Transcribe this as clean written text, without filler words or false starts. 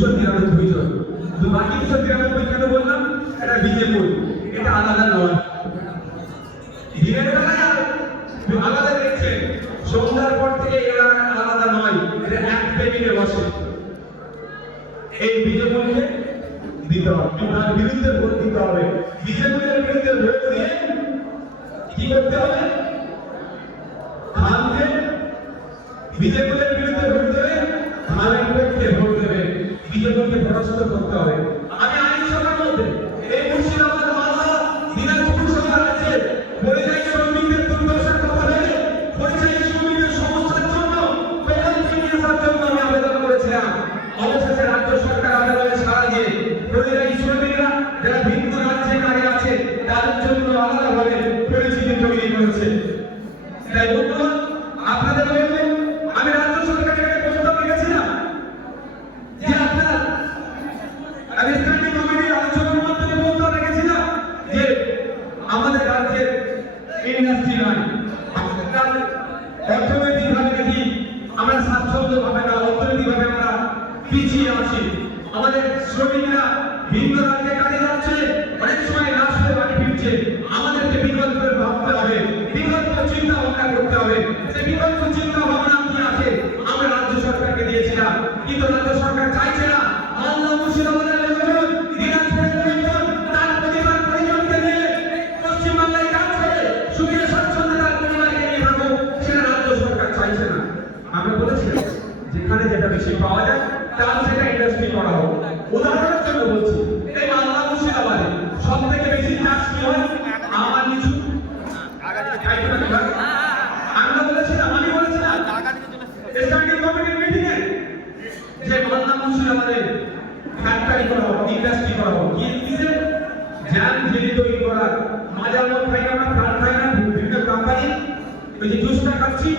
293 জন। তো বাকি 293 কেন বললাম? এটা বিজেপুর, এটা আলাদা নয়। দিনের বেলায় আলাদা দেখছেন, সন্ধ্যার পর থেকে এরা আলাদা নয়, এটা এক টেবিলে বসে। এই বিজেপুরকে দিতে হবে, তার বিরুদ্ধে ভোট দিতে হবে। বিজেপির বিরুদ্ধে ভোট দিয়ে কি করতে হবে? খানকে বিজেপির বিরুদ্ধে ভোট দেবে, খানের পক্ষে ভোট দেবে, বিজেপিকে পরাস্ত করতে হবে। আমি আইনসভার মধ্যে এই মুর্শিদাবাদ, মালদা, দিনাজপুর সরকার আছে, পরিযায়ী শ্রমিকদের দুর্দশার কথা ভেবে পরিযায়ী শ্রমিকদের সমস্যার জন্য প্রধানমন্ত্রী নিয়ে আসার জন্য আমি আবেদন করেছিলাম। অবশেষে রাজ্য সরকার আবেদনে সাড়া দিয়ে পরিযায়ী শ্রমিকরা যারা ভিন্ন রাজ্যে কাজে আছে তাদের জন্য আলাদাভাবে পরিচিতি তৈরি করেছে। তাই বন্ধুরা, আপনাদের বলবো, আমি রাজ্য সরকারের কাছে প্রস্তাব রেখেছিলাম যে আপনার আমি স্ট্যান্ডিং কমিটির আলোচনার মাধ্যমে প্রস্তাব রেখেছিলাম যে আমাদের রাজ্যের ইন্ডাস্ট্রি নয়, অর্থনৈতিকভাবে দেখি আমরা স্বাচ্ছন্দ্যভাবে না, অর্থনৈতিকভাবে আমরা পিছিয়ে আছি। আমাদের শ্রমিকরা ভিন্ন রাজ্যে কাজে যাচ্ছে, অনেক সময় লাশ হয়ে বাড়ি ফিরছে। আমাদেরকে বিকল্পের ভাবতে হবে, বিকল্প চিন্তা ভাবনা করতে হবে। সেই বিকল্প চিন্তা ভাবনা কি আছে আমরা রাজ্য সরকারকে দিয়েছিলাম, কিন্তু রাজ্য সরকার চাইছে না। মালদা, মুর্শিদাবাদের লোকজন, দিনাজপুরের লোকজন তার পরিবার পরিজনকে নিয়ে পশ্চিমবাংলায় কাজ করে সুখে স্বাচ্ছন্দ্যে তার পরিবারকে নিয়ে থাকুক, সেটা রাজ্য সরকার চাইছে না। আমরা বলেছিলাম যেখানে যেটা বেশি পাওয়া যায় তার সেটা ইন্ডাস্ট্রি করা হোক। উদাহরণের জন্য বলছি, এই মালদা, মুর্শিদাবাদে সব থেকে বেশি চাষ কি হয়? আমার লিচু। আমরা বলেছিলাম, আমি বলেছিলাম স্ট্যান্ডিং কমিটির মিটিংয়ে যে মালদা, মুর্শিদাবাদে ফ্যাক্টরি করা হোক, ইন্ডাস্ট্রি করা হোক। কিসে? জ্যাম জেলি তৈরি করা, মাজা মদ খাই না, প্রাণ খাই না, বিভিন্ন কোম্পানি ওই যে জুসটা খাচ্ছি